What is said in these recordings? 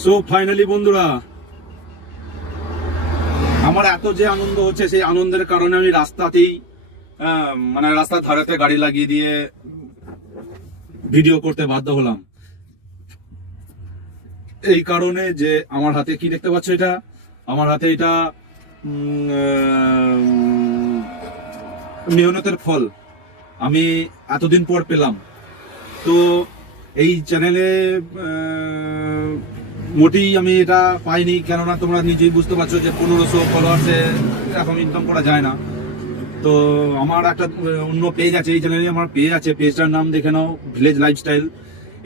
So finally বন্ধুরা, আমার এত যে আনন্দ হচ্ছে, সেই আনন্দের কারণে আমি রাস্তাতেই মানে রাস্তার ধারেতে গাড়ি লাগিয়ে দিয়ে ভিডিও করতে বাধ্য হলাম। এই কারণে যে আমার হাতে কি দেখতে পাচ্ছ, এটা আমার হাতে, এটা মেহনতের ফল আমি এতদিন পর পেলাম। তো এই চ্যানেলে মোটেই আমি এটা পাইনি, কেননা তোমরা নিজেই বুঝতে পারছো যে 1500 ফলোয়ার্সে এখন ইনকাম করা যায় না। তো আমার একটা অন্য পেজ আছে, এই চ্যানেলে আমার পেজ আছে, পেজটার নাম দেখে নাও, ভিলেজ লাইফস্টাইল।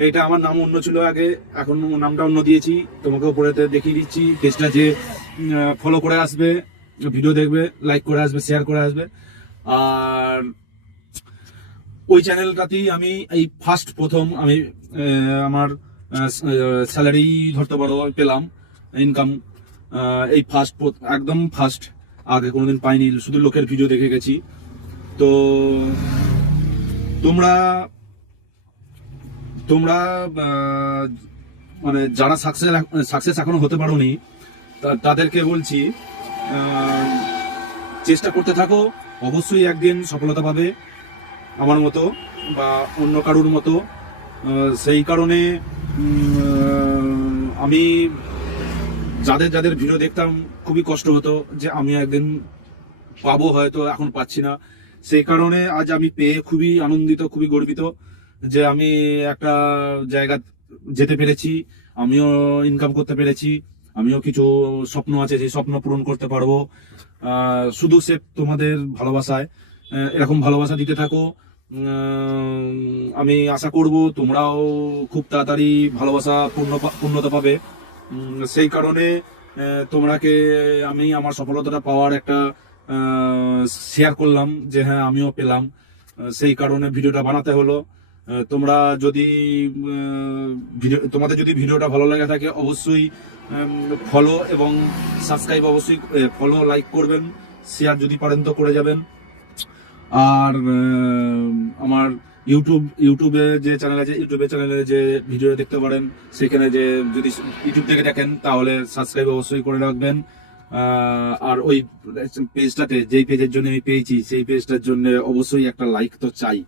এটা আমার নাম অন্য ছিল আগে, এখন নামটা অন্য দিয়েছি, তোমাকে উপরেতে দেখিয়ে দিচ্ছি। পেজটা যে ফলো করে আসবে, ভিডিও দেখবে, লাইক করে আসবে, শেয়ার করে আসবে। আর ওই চ্যানেলটাতেই আমি এই প্রথম আমি আমার স্যালারি ধরতে পারো পেলাম, ইনকাম এই একদম ফার্স্ট। আগে কোনোদিন পাইনি, শুধু লোকের ভিডিও দেখে গেছি। তো তোমরা তোমরা মানে যারা সাকসেস এখনো হতে পারোনি, তাদেরকে বলছি চেষ্টা করতে থাকো, অবশ্যই একদিন সফলতা পাবে, আমার মতো বা অন্য কারুর মতো। সেই কারণে আমি যাদের যাদের ভিডিও দেখতাম খুবই কষ্ট হতো যে আমি একদিন পাবো, হয়তো এখন পাচ্ছি না। সেই কারণে আজ আমি পেয়ে খুবই আনন্দিত, খুবই গর্বিত যে আমি একটা জায়গা যেতে পেরেছি, আমিও ইনকাম করতে পেরেছি, আমিও কিছু স্বপ্ন আছে, সেই স্বপ্ন পূরণ করতে পারবো শুধু সে তোমাদের ভালোবাসায়। এরকম ভালোবাসা দিতে থাকো। আমি আশা করব তোমরাও খুব তাড়াতাড়ি ভালোবাসা পূর্ণতা পাবে। সেই কারণে তোমরাকে আমি আমার সফলতাটা পাওয়ার একটা শেয়ার করলাম যে হ্যাঁ আমিও পেলাম। সেই কারণে ভিডিওটা বানাতে হলো। তোমরা যদি তোমাদের যদি ভিডিওটা ভালো লাগে থাকে, অবশ্যই ফলো এবং সাবস্ক্রাইব, অবশ্যই ফলো, লাইক করবেন, শেয়ার যদি পারেন তো করে যাবেন। আর আমার ইউটিউবে যে চ্যানেল আছে, ইউটিউবে চ্যানেলে যে ভিডিও দেখতে পারেন, সেখানে যে যদি ইউটিউব থেকে দেখেন তাহলে সাবস্ক্রাইব অবশ্যই করে রাখবেন। আর ওই পেজটাতে, যেই পেজের জন্য আমি পেয়েছি, সেই পেজটার জন্য অবশ্যই একটা লাইক তো চাই।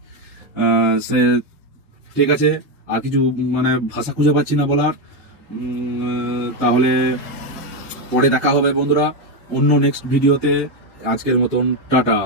সে ঠিক আছে, আর কিছু মানে ভাষা খুঁজে পাচ্ছি না বলার। তাহলে পরে দেখা হবে বন্ধুরা অন্য নেক্সট ভিডিওতে। আজকের মতন টাটা।